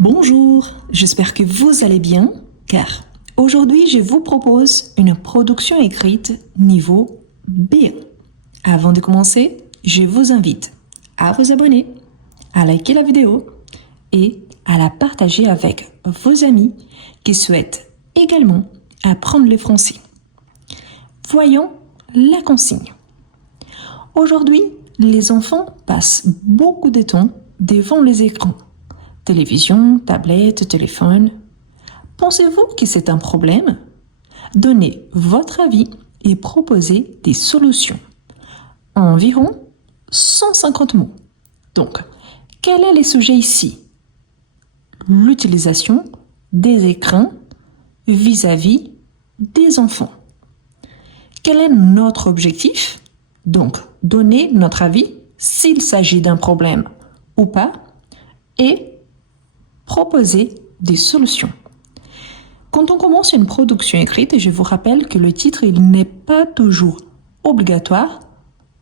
Bonjour, j'espère que vous allez bien, car aujourd'hui je vous propose une production écrite niveau B1. Avant de commencer, je vous invite à vous abonner, à liker la vidéo et à la partager avec vos amis qui souhaitent également apprendre le français. Voyons la consigne. Aujourd'hui, les enfants passent beaucoup de temps devant les écrans. Télévision, tablette, téléphone. Pensez-vous que c'est un problème? Donnez votre avis et proposez des solutions. Environ 150 mots. Donc, quel est le sujet ici? L'utilisation des écrans vis-à-vis des enfants. Quel est notre objectif? Donc, donner notre avis s'il s'agit d'un problème ou pas et proposer des solutions. Quand on commence une production écrite, et je vous rappelle que le titre il n'est pas toujours obligatoire,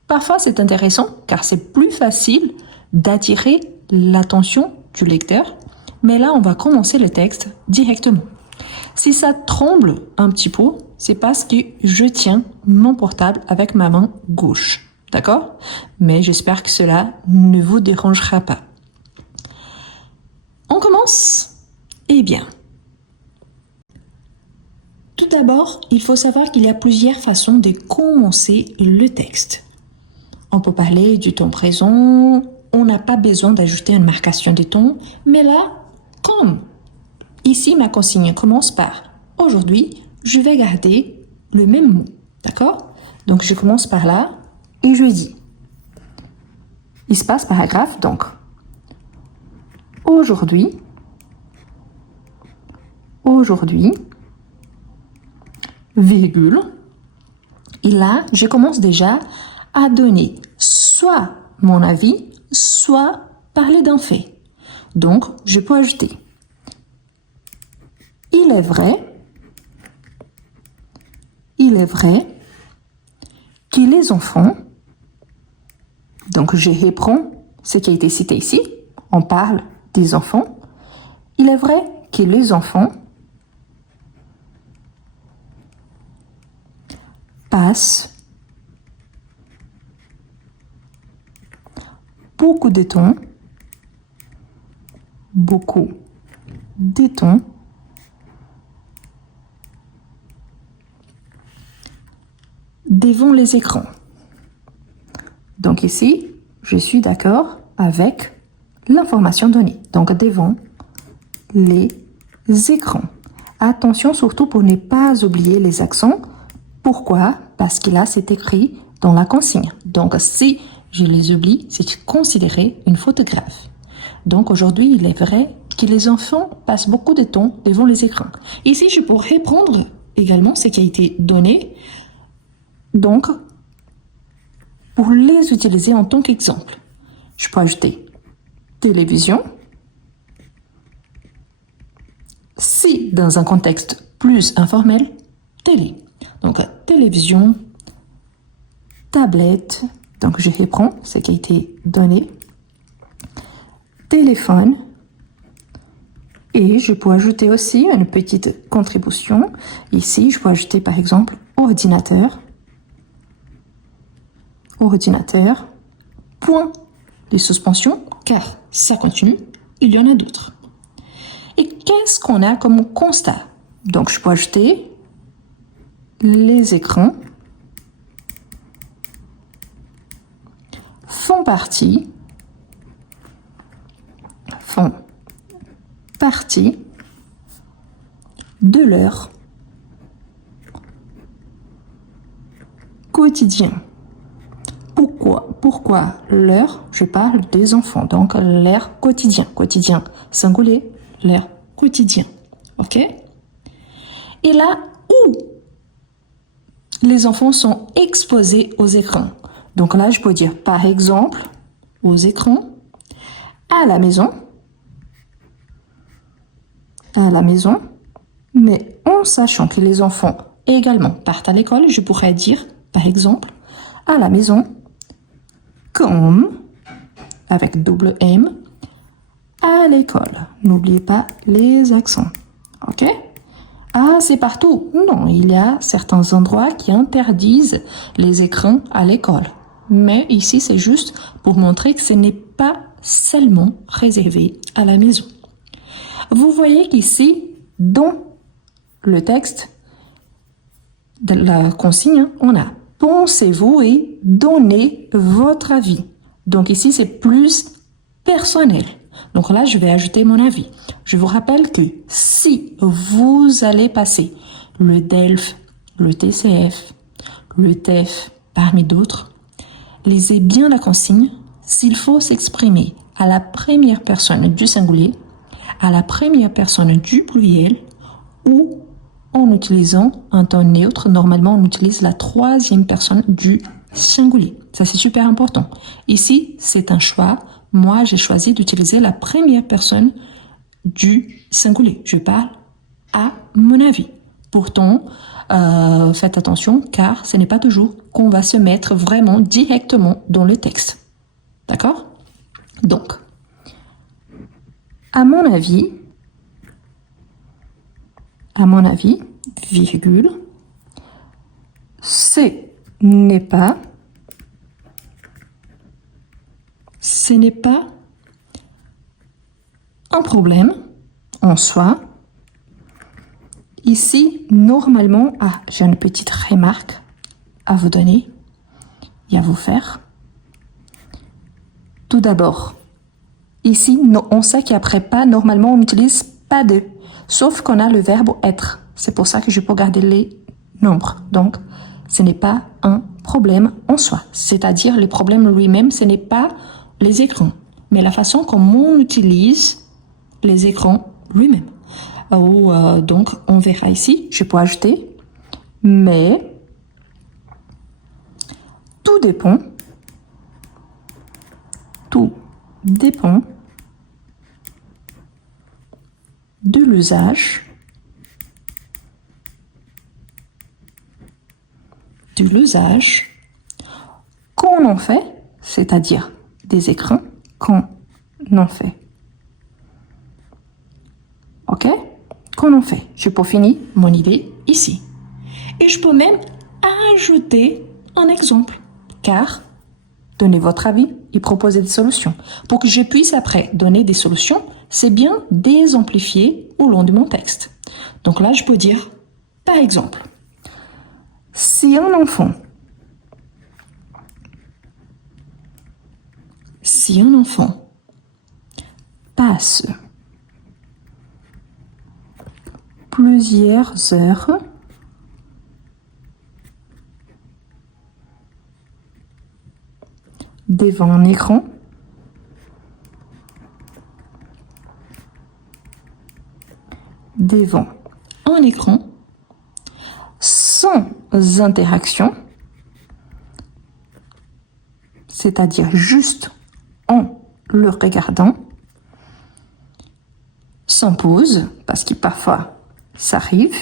parfois c'est intéressant car c'est plus facile d'attirer l'attention du lecteur, mais là on va commencer le texte directement. Si ça tremble un petit peu, c'est parce que je tiens mon portable avec ma main gauche, d'accord? Mais j'espère que cela ne vous dérangera pas. On commence? Eh bien, tout d'abord, il faut savoir qu'il y a plusieurs façons de commencer le texte. On peut parler du temps présent, on n'a pas besoin d'ajouter une marcation de temps, mais là, comme ici ma consigne commence par « Aujourd'hui, je vais garder le même mot », d'accord? Donc je commence par là et je dis « Espace paragraphe, donc ». Aujourd'hui, virgule, et là, je commence déjà à donner soit mon avis, soit parler d'un fait. Donc, je peux ajouter il est vrai que les enfants, donc je reprends ce qui a été cité ici, on parle des enfants. Il est vrai que les enfants passent beaucoup de temps devant les écrans. Donc ici, je suis d'accord avec l'information donnée. Donc devant les écrans. Attention surtout pour ne pas oublier les accents. Pourquoi? Parce que là, c'est écrit dans la consigne. Donc si je les oublie, c'est considéré une faute grave. Donc aujourd'hui, il est vrai que les enfants passent beaucoup de temps devant les écrans. Ici, je pourrais prendre également ce qui a été donné. Donc, pour les utiliser en tant qu'exemple, je peux ajouter télévision. Si dans un contexte plus informel, télé. Donc, télévision, tablette. Donc, je reprends ce qui a été donné. Téléphone. Et je peux ajouter aussi une petite contribution. Ici, je peux ajouter par exemple ordinateur. Ordinateur. Point de suspension, car ça continue, il y en a d'autres. Et qu'est-ce qu'on a comme constat? Donc, je peux ajouter les écrans font partie de leur quotidien. Pourquoi leur? Je parle des enfants, donc leur quotidien. Quotidien singulier, leur quotidien. Ok? Et là où les enfants sont exposés aux écrans. Donc là, je peux dire par exemple aux écrans, à la maison, mais en sachant que les enfants également partent à l'école, je pourrais dire par exemple à la maison, comme, avec double M, à l'école. N'oubliez pas les accents. Ok? Ah, c'est partout. Non, il y a certains endroits qui interdisent les écrans à l'école. Mais ici, c'est juste pour montrer que ce n'est pas seulement réservé à la maison. Vous voyez qu'ici, dans le texte de la consigne, on a « Pensez-vous et donnez votre avis ». Donc ici, c'est plus personnel. Donc là, je vais ajouter mon avis. Je vous rappelle que si vous allez passer le DELF, le TCF, le TEF, parmi d'autres, lisez bien la consigne. S'il faut s'exprimer à la première personne du singulier, à la première personne du pluriel ou en utilisant un temps neutre, normalement on utilise la troisième personne du singulier. Ça, c'est super important. Ici, c'est un choix. Moi, j'ai choisi d'utiliser la première personne du singulier. Je parle à mon avis. Pourtant, faites attention car ce n'est pas toujours qu'on va se mettre vraiment directement dans le texte. D'accord? Donc, à mon avis, virgule, ce n'est pas un problème en soi. Ici, normalement, j'ai une petite remarque à vous donner et à vous faire. Tout d'abord, ici, on sait qu'après pas, normalement, on n'utilise pas de, sauf qu'on a le verbe être. C'est pour ça que je peux garder les nombres. Donc, ce n'est pas un problème en soi. C'est-à-dire, le problème lui-même, ce n'est pas les écrans, mais la façon comment on utilise les écrans lui-même. Donc, on verra ici, je peux ajouter, mais tout dépend de l'usage qu'on en fait, c'est-à-dire des écrans qu'on en fait. Ok? Qu'on en fait. Je peux finir mon idée ici. Et je peux même ajouter un exemple, car donnez votre avis et proposez des solutions. Pour que je puisse après donner des solutions, c'est bien désamplifier au long de mon texte. Donc là, je peux dire, par exemple, si un enfant passe plusieurs heures devant un écran, sans interaction, c'est-à-dire juste en le regardant, sans pause, parce que parfois ça arrive,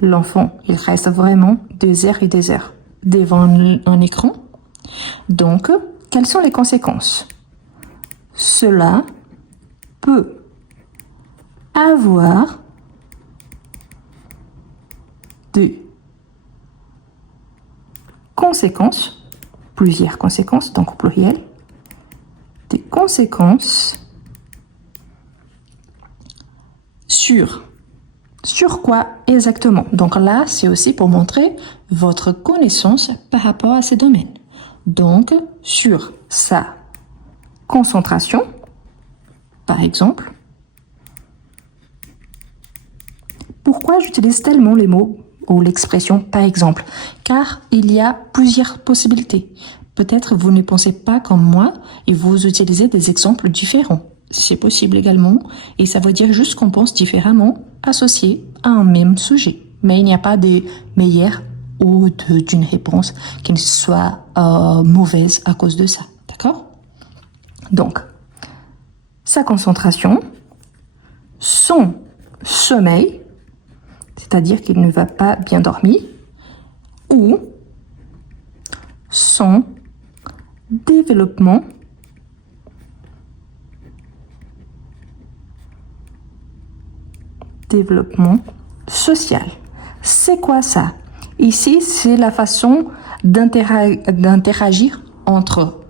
l'enfant il reste vraiment 2 heures et 2 heures devant un écran. Donc, quelles sont les conséquences? Cela peut avoir des conséquences, plusieurs conséquences, donc au pluriel, des conséquences sur quoi exactement? Donc là, c'est aussi pour montrer votre connaissance par rapport à ces domaines. Donc, sur sa concentration, par exemple. Pourquoi j'utilise tellement les mots ou l'expression par exemple? Car il y a plusieurs possibilités. Peut-être vous ne pensez pas comme moi et vous utilisez des exemples différents. C'est possible également et ça veut dire juste qu'on pense différemment associé à un même sujet. Mais il n'y a pas de meilleure ou d'une réponse qui soit mauvaise à cause de ça. D'accord? Donc, sa concentration, son sommeil, c'est-à-dire qu'il ne va pas bien dormir, ou son développement développement social. C'est quoi ça? Ici, c'est la façon d'interagir entre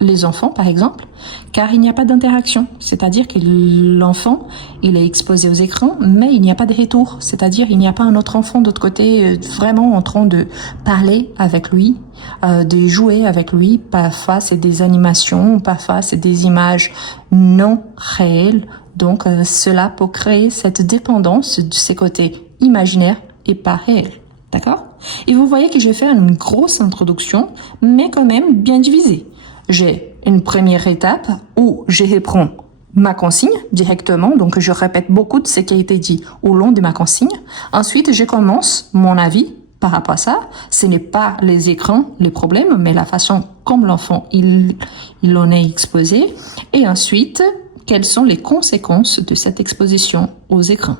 les enfants, par exemple, car il n'y a pas d'interaction. C'est-à-dire que l'enfant, il est exposé aux écrans, mais il n'y a pas de retour. C'est-à-dire il n'y a pas un autre enfant de l'autre côté vraiment en train de parler avec lui, de jouer avec lui. Parfois, c'est des animations, parfois, c'est des images non réelles. Donc, cela peut créer cette dépendance de ces côtés imaginaires et pas réels. D'accord? Et vous voyez que je vais faire une grosse introduction, mais quand même bien divisée. J'ai une première étape où je reprends ma consigne directement, donc je répète beaucoup de ce qui a été dit au long de ma consigne. Ensuite, je commence mon avis par rapport à ça. Ce n'est pas les écrans les problèmes, mais la façon comme l'enfant il en est exposé. Et ensuite, quelles sont les conséquences de cette exposition aux écrans.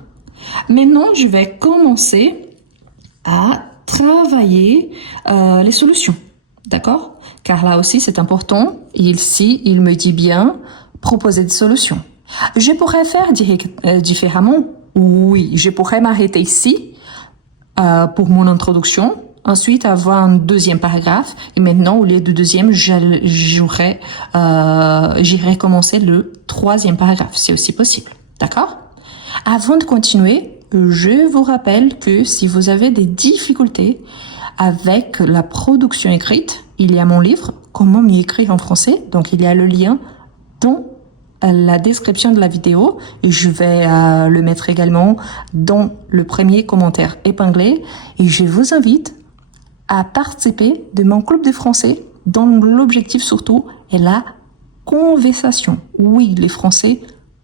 Maintenant, je vais commencer à travailler les solutions. D'accord? Car là aussi, c'est important. Ici, il me dit bien proposer des solutions. Je pourrais faire différemment. Oui, je pourrais m'arrêter ici pour mon introduction. Ensuite, avoir un deuxième paragraphe. Et maintenant, au lieu du deuxième, j'irai commencer le troisième paragraphe. C'est aussi possible. D'accord? Avant de continuer, je vous rappelle que si vous avez des difficultés avec la production écrite, il y a mon livre « Comment mieux écrire en français ». Donc, il y a le lien dans la description de la vidéo et je vais le mettre également dans le premier commentaire épinglé. Et je vous invite à participer de mon club de français dont l'objectif surtout est la conversation. Oui, les français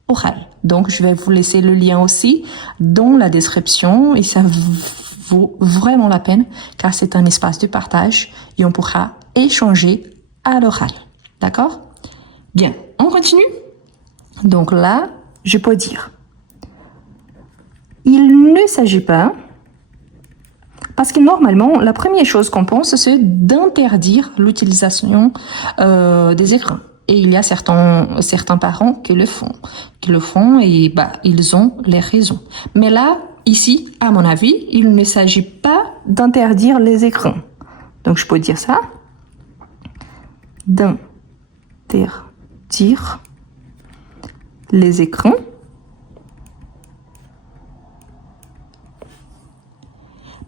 oral. Donc, je vais vous laisser le lien aussi dans la description et ça vaut vraiment la peine car c'est un espace de partage et on pourra échanger à l'oral. D'accord? Bien, on continue. Donc là, je peux dire, il ne s'agit pas, parce que normalement, la première chose qu'on pense, c'est d'interdire l'utilisation des écrans. Et il y a certains parents qui le font et ils ont les raisons. Mais là, ici, à mon avis, il ne s'agit pas d'interdire les écrans. Donc, je peux dire ça. D'interdire les écrans.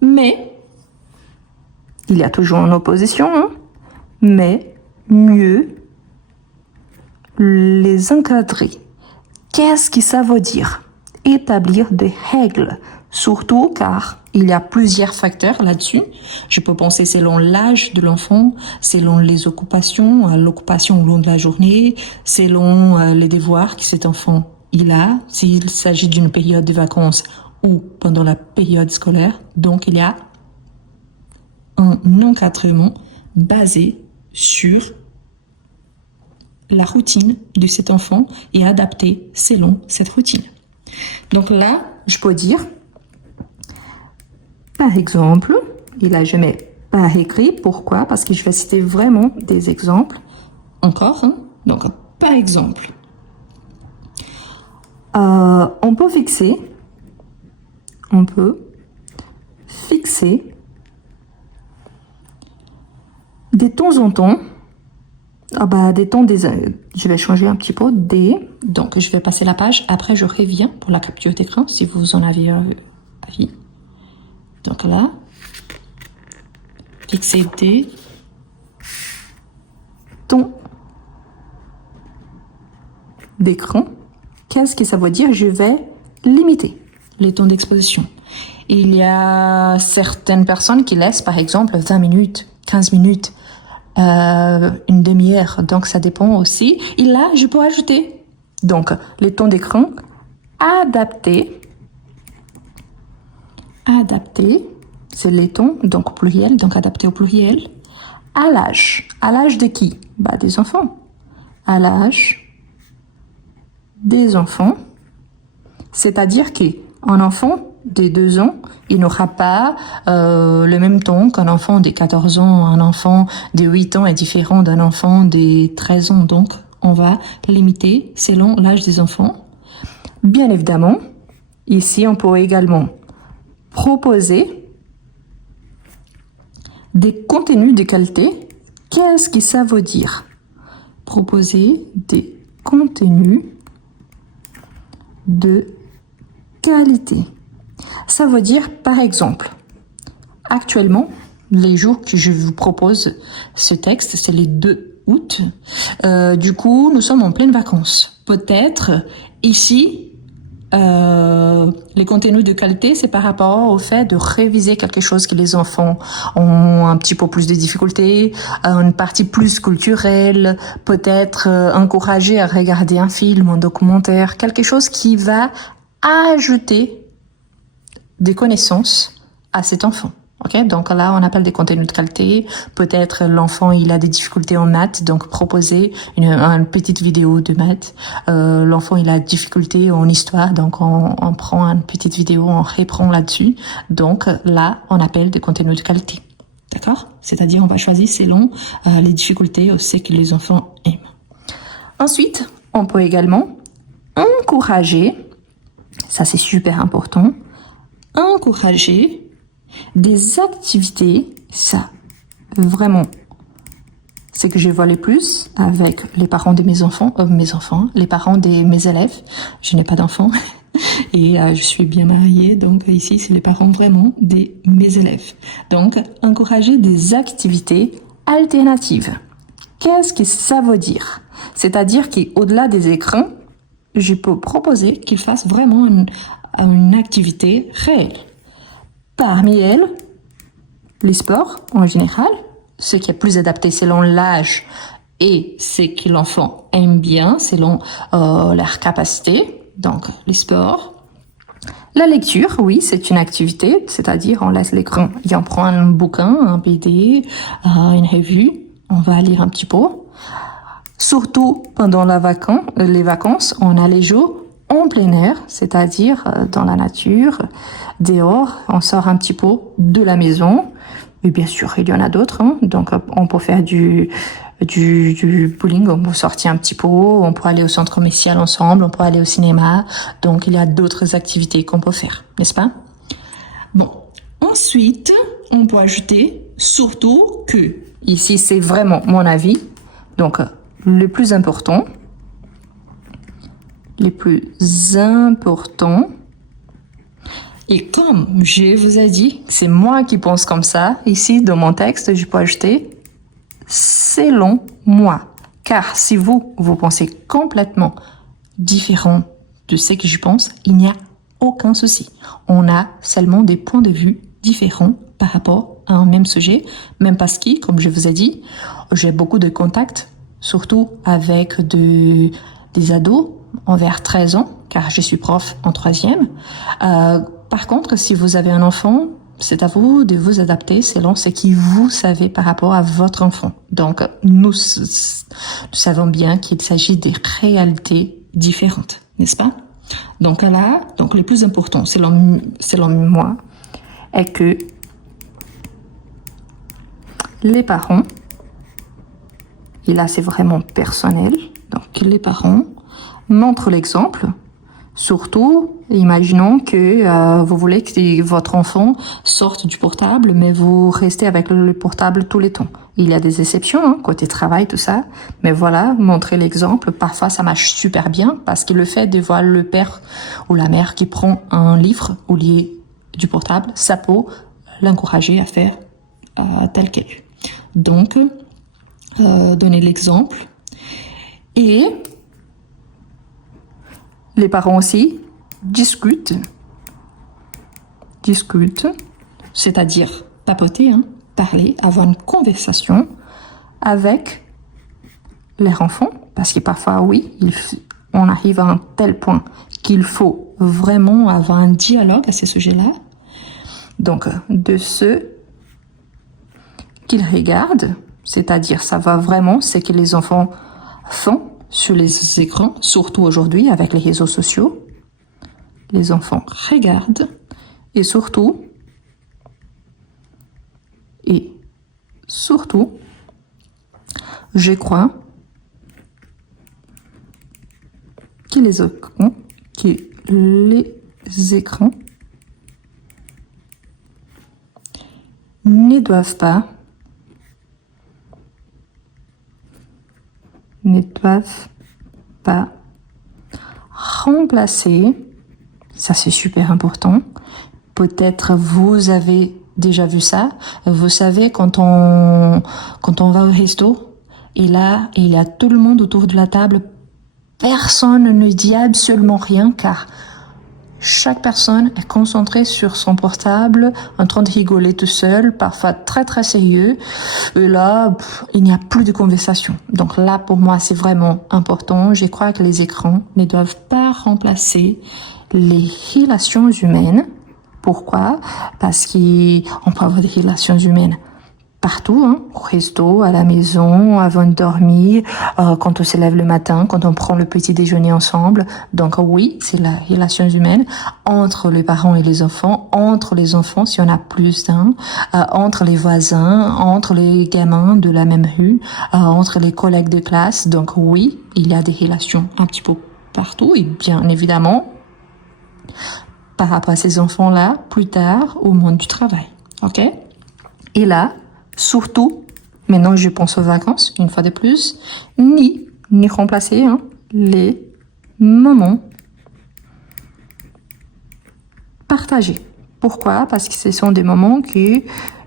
Mais, il y a toujours une opposition, hein, mais mieux les encadrer. Qu'est-ce que ça veut dire? Établir des règles, surtout car il y a plusieurs facteurs là-dessus. Je peux penser selon l'âge de l'enfant, selon les occupations, l'occupation au long de la journée, selon les devoirs que cet enfant il a, s'il s'agit d'une période de vacances ou pendant la période scolaire. Donc, il y a un encadrement basé sur la routine de cet enfant et adapté selon cette routine. Donc là, je peux dire, par exemple, et là je mets par écrit, pourquoi? Parce que je vais citer vraiment des exemples. Encore, hein? Donc par exemple, on peut fixer de temps en temps, je vais changer un petit peu, donc je vais passer la page, après je reviens pour la capture d'écran, si vous en avez envie. Donc là, fixer des temps d'écran. Qu'est-ce que ça veut dire? Je vais limiter les temps d'exposition. Il y a certaines personnes qui laissent, par exemple, 20 minutes, 15 minutes, une demi-heure. Donc, ça dépend aussi. Et là, je peux ajouter, donc, les temps d'écran adaptés. Adaptés, c'est les temps, donc pluriel, donc adapté au pluriel. À l'âge. À l'âge de qui? Des enfants. À l'âge des enfants. C'est-à-dire qu'un enfant de 2 ans, il n'aura pas le même temps qu'un enfant de 14 ans. Un enfant de 8 ans est différent d'un enfant de 13 ans. Donc, on va limiter selon l'âge des enfants. Bien évidemment, Ici, on peut également proposer des contenus de qualité. Qu'est-ce que ça veut dire? Proposer des contenus de qualité. Ça veut dire, par exemple, actuellement, les jours que je vous propose ce texte, c'est les 2 août. Du coup, nous sommes en pleine vacances. Peut-être ici, les contenus de qualité, c'est par rapport au fait de réviser quelque chose que les enfants ont un petit peu plus de difficultés, une partie plus culturelle, peut-être encourager à regarder un film, un documentaire, quelque chose qui va ajouter des connaissances à cet enfant. Okay? Donc là, on appelle des contenus de qualité. Peut-être l'enfant, il a des difficultés en maths, donc proposer une petite vidéo de maths. L'enfant, il a des difficultés en histoire, donc on prend une petite vidéo, on reprend là-dessus. Donc là, on appelle des contenus de qualité. D'accord? C'est-à-dire, on va choisir selon les difficultés ou ce que les enfants aiment. Ensuite, on peut également encourager, ça c'est super important, encourager des activités, ça, vraiment, c'est que je vois le plus avec les parents de mes enfants, les parents de mes élèves. Je n'ai pas d'enfants et je suis bien mariée, donc ici, c'est les parents vraiment de mes élèves. Donc, encourager des activités alternatives. Qu'est-ce que ça veut dire? C'est-à-dire qu'au-delà des écrans, je peux proposer qu'ils fassent vraiment une activité réelle. Parmi elles, les sports en général, ce qui est plus adapté selon l'âge et ce que l'enfant aime bien selon leur capacité, donc les sports. La lecture, oui, c'est une activité, c'est-à-dire on laisse l'écran et on prend un bouquin, un BD, une revue, on va lire un petit peu. Surtout pendant les vacances, on a les jours en plein air, c'est-à-dire dans la nature, dehors, on sort un petit peu de la maison. Et bien sûr, il y en a d'autres, hein. Donc on peut faire du bowling, on peut sortir un petit peu, on peut aller au centre commercial ensemble, on peut aller au cinéma. Donc il y a d'autres activités qu'on peut faire, n'est-ce pas? Bon, ensuite, on peut ajouter surtout que, ici c'est vraiment mon avis, donc le plus important, et comme je vous ai dit, c'est moi qui pense comme ça, ici dans mon texte, je peux ajouter selon moi. Car si vous pensez complètement différent de ce que je pense, il n'y a aucun souci. On a seulement des points de vue différents par rapport à un même sujet, même parce que, comme je vous ai dit, j'ai beaucoup de contacts, surtout avec des ados envers 13 ans, car je suis prof en 3e. Par contre, si vous avez un enfant, c'est à vous de vous adapter selon ce que vous savez par rapport à votre enfant. Donc, nous savons bien qu'il s'agit de réalités différentes, n'est-ce pas? Donc là, le plus important, selon moi, est que les parents, et là c'est vraiment personnel, donc les parents montrent l'exemple. Surtout, imaginons que vous voulez que votre enfant sorte du portable, mais vous restez avec le portable tout le temps. Il y a des exceptions, hein, côté travail, tout ça. Mais voilà, montrer l'exemple. Parfois, ça marche super bien parce que le fait de voir le père ou la mère qui prend un livre au lieu du portable, ça peut l'encourager à faire tel quel. Donc, donner l'exemple. Et les parents aussi discutent, c'est-à-dire papoter, hein, parler, avoir une conversation avec leur enfant, parce que parfois, oui, on arrive à un tel point qu'il faut vraiment avoir un dialogue à ce sujet-là. Donc, de ce qu'ils regardent, c'est-à-dire savoir vraiment ce que les enfants font sur les écrans, surtout aujourd'hui avec les réseaux sociaux. Les enfants regardent et surtout, je crois que les écrans ne doivent pas remplacer, ça c'est super important, peut-être vous avez déjà vu ça, vous savez quand on va au resto, et là il y a tout le monde autour de la table, personne ne dit absolument rien car chaque personne est concentrée sur son portable, en train de rigoler tout seul, parfois très très sérieux. Et là, il n'y a plus de conversation. Donc là, pour moi, c'est vraiment important. Je crois que les écrans ne doivent pas remplacer les relations humaines. Pourquoi? Parce qu'on peut avoir des relations humaines partout, hein, au resto, à la maison, avant de dormir, quand on se lève le matin, quand on prend le petit déjeuner ensemble. Donc oui, c'est la relation humaine entre les parents et les enfants, entre les enfants si on a plus d'un, entre les voisins, entre les gamins de la même rue, entre les collègues de classe. Donc oui, il y a des relations un petit peu partout et bien évidemment, par rapport à ces enfants-là, plus tard, au monde du travail. Ok? Et là, surtout, maintenant je pense aux vacances, une fois de plus, ni remplacer les moments partagés. Pourquoi? Parce que ce sont des moments qui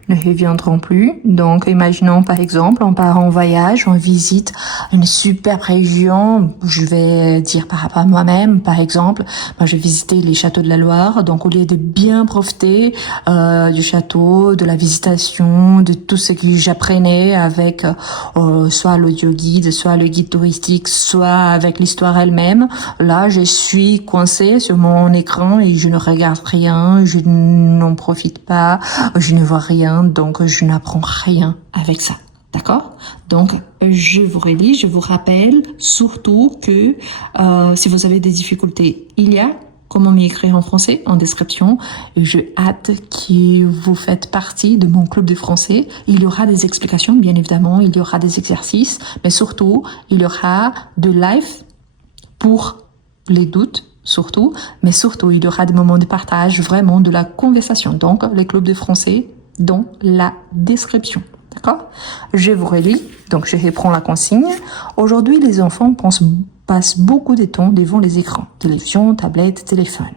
ne reviendront plus. Donc, imaginons par exemple, on part en voyage, on visite une superbe région. Je vais dire par rapport à moi-même, par exemple, moi j'ai visité les châteaux de la Loire. Donc, au lieu de bien profiter du château, de la visitation, de tout ce que j'apprenais avec soit l'audio guide, soit le guide touristique, soit avec l'histoire elle-même, là, je suis coincée sur mon écran et je ne regarde rien, je n'en profite pas, je ne vois rien. Donc, je n'apprends rien avec ça. D'accord? Donc, je vous relis, je vous rappelle surtout que si vous avez des difficultés, il y a comment m'écrire en français en description. Je hâte que vous faites partie de mon club de français. Il y aura des explications, bien évidemment. Il y aura des exercices, mais surtout, il y aura de live pour les doutes. Surtout, mais surtout, il y aura des moments de partage, vraiment de la conversation. Donc, les clubs de français dans la description. D'accord? Je vous relis, donc je reprends la consigne. Aujourd'hui, les enfants passent beaucoup de temps devant les écrans, télévision, tablette, téléphone.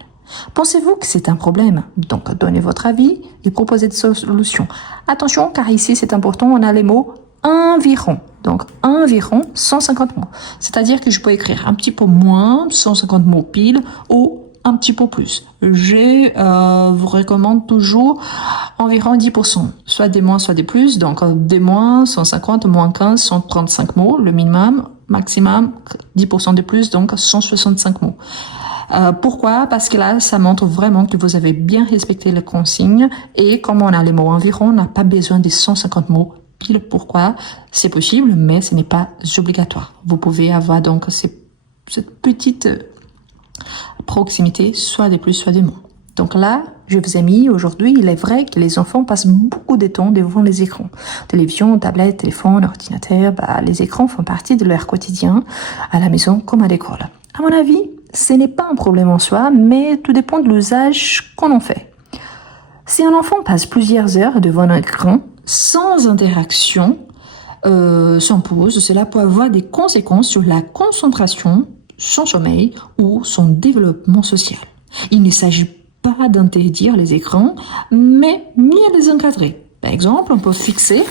Pensez-vous que c'est un problème? Donc, donnez votre avis et proposez des solutions. Attention, car ici, c'est important, on a les mots environ. Donc, environ 150 mots. C'est-à-dire que je peux écrire un petit peu moins, 150 mots pile, ou un petit peu plus. Je vous recommande toujours environ 10%, soit des moins, soit des plus. Donc, des moins, 150, moins 15, 135 mots, le minimum, maximum, 10% de plus, donc 165 mots. Pourquoi? Parce que là, ça montre vraiment que vous avez bien respecté les consignes et comme on a les mots environ, on n'a pas besoin des 150 mots pile. Pourquoi? C'est possible, mais ce n'est pas obligatoire. Vous pouvez avoir donc cette petite proximité, soit des plus, soit des moins. Donc là, je vous ai mis aujourd'hui, il est vrai que les enfants passent beaucoup de temps devant les écrans. Télévision, tablette, téléphone, ordinateur, les écrans font partie de leur quotidien, à la maison comme à l'école. À mon avis, ce n'est pas un problème en soi, mais tout dépend de l'usage qu'on en fait. Si un enfant passe plusieurs heures devant un écran, sans interaction, sans pause, cela peut avoir des conséquences sur la concentration, son sommeil ou son développement social. Il ne s'agit pas d'interdire les écrans, mais mieux les encadrer. Par exemple, on peut fixer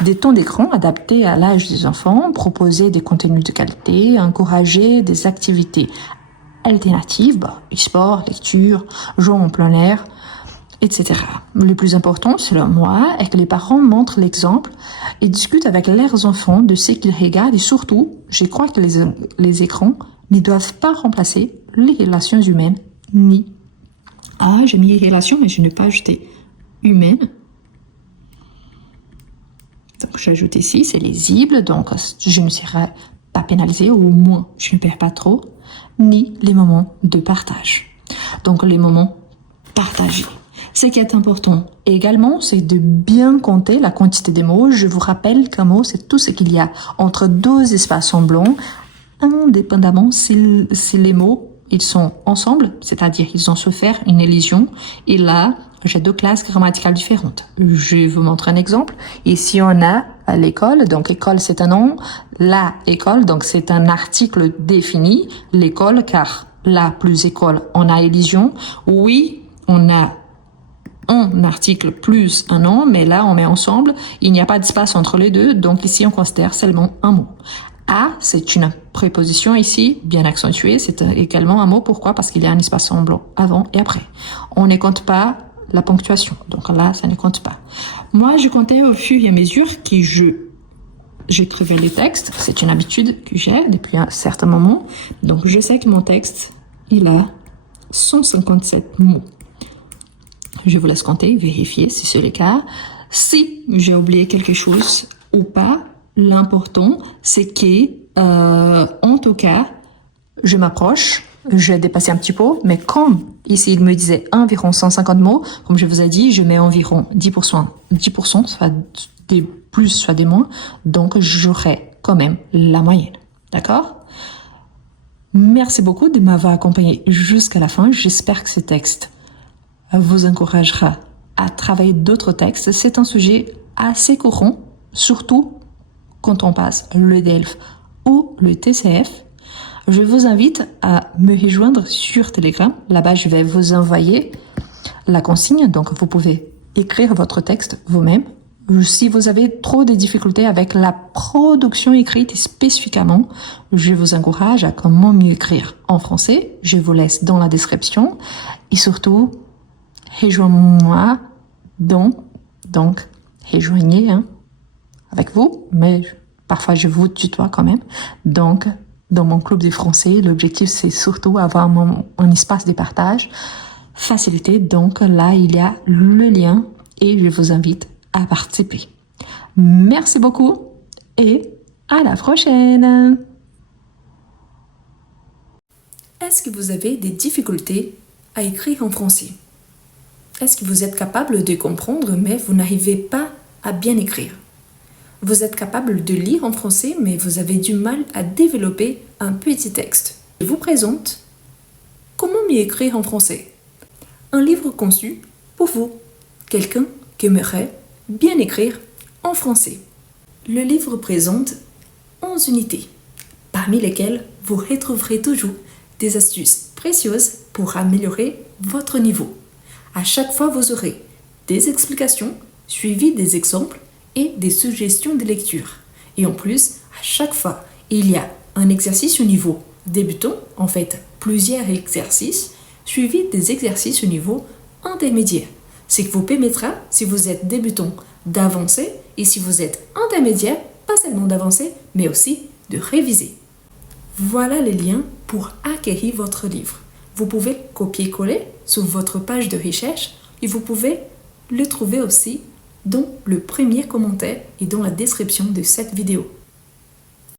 des temps d'écran adaptés à l'âge des enfants, proposer des contenus de qualité, encourager des activités alternatives, sport, lecture, jeux en plein air, etc. Le plus important, selon moi, est que les parents montrent l'exemple et discutent avec leurs enfants de ce qu'ils regardent et surtout, je crois que les écrans ne doivent pas remplacer les relations humaines ni... Ah, j'ai mis relations, mais je n'ai pas ajouté humaines. Donc, j'ajoute ici, c'est lisible, donc je ne serai pas pénalisée, ou au moins, je ne perds pas trop, ni les moments de partage. Donc, les moments partagés. Ce qui est important également, c'est de bien compter la quantité des mots. Je vous rappelle qu'un mot, c'est tout ce qu'il y a entre deux espaces en blanc, indépendamment si les mots ils sont ensemble, c'est-à-dire ils ont souffert une élision. Et là, j'ai deux classes grammaticales différentes. Je vous montre un exemple. Ici, on a l'école. Donc, école, c'est un nom. La école, donc c'est un article défini. L'école, car la plus école, on a élision. Oui, on a un article plus un nom, mais là, on met ensemble. Il n'y a pas d'espace entre les deux. Donc, ici, on considère seulement un mot. À, c'est une préposition ici, bien accentuée. C'est également un mot. Pourquoi? Parce qu'il y a un espace semblant avant et après. On ne compte pas la ponctuation. Donc là, ça ne compte pas. Moi, je comptais au fur et à mesure que j'écrivais les textes. C'est une habitude que j'ai depuis un certain moment. Donc, je sais que mon texte, il a 157 mots. Je vous laisse compter, vérifier si c'est le cas. Si j'ai oublié quelque chose ou pas, l'important, c'est que, en tout cas, je m'approche, j'ai dépassé un petit peu, mais comme ici, il me disait environ 150 mots, comme je vous ai dit, je mets environ 10%, 10%, soit des plus, soit des moins, donc j'aurai quand même la moyenne. D'accord? Merci beaucoup de m'avoir accompagné jusqu'à la fin. J'espère que ce texte vous encouragera à travailler d'autres textes. C'est un sujet assez courant, surtout quand on passe le DELF ou le TCF. Je vous invite à me rejoindre sur Telegram. Là-bas, je vais vous envoyer la consigne. Donc, vous pouvez écrire votre texte vous-même. Si vous avez trop de difficultés avec la production écrite spécifiquement, je vous encourage à comment mieux écrire en français. Je vous laisse dans la description. Et surtout, rejoignez-moi donc rejoignez avec vous, mais parfois je vous tutoie quand même. Donc, dans mon club de français, l'objectif c'est surtout avoir un espace de partage facilité. Donc là, il y a le lien et je vous invite à participer. Merci beaucoup et à la prochaine. Est-ce que vous avez des difficultés à écrire en français? Est-ce que vous êtes capable de comprendre mais vous n'arrivez pas à bien écrire? Vous êtes capable de lire en français mais vous avez du mal à développer un petit texte. Je vous présente Comment mieux écrire en français? Un livre conçu pour vous, quelqu'un qui aimerait bien écrire en français. Le livre présente 11 unités, parmi lesquelles vous retrouverez toujours des astuces précieuses pour améliorer votre niveau. À chaque fois, vous aurez des explications suivies des exemples et des suggestions de lecture. Et en plus, à chaque fois, il y a un exercice au niveau débutant, en fait plusieurs exercices, suivis des exercices au niveau intermédiaire. Ce qui vous permettra, si vous êtes débutant, d'avancer et si vous êtes intermédiaire, pas seulement d'avancer, mais aussi de réviser. Voilà les liens pour acquérir votre livre. Vous pouvez copier-coller sur votre page de recherche et vous pouvez le trouver aussi dans le premier commentaire et dans la description de cette vidéo.